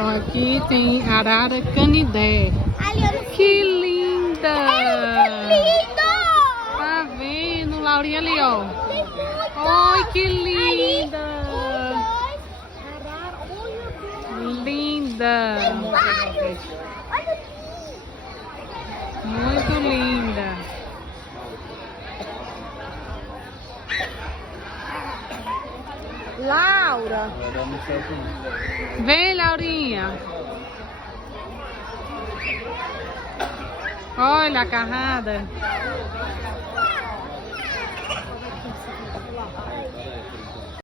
Ó, aqui tem arara canidé. Que linda! Tá vendo, Laurinha ali, ó. Ai, que linda! Linda! Muito linda! Laura! Vem, Laurinha! Olha a carrada!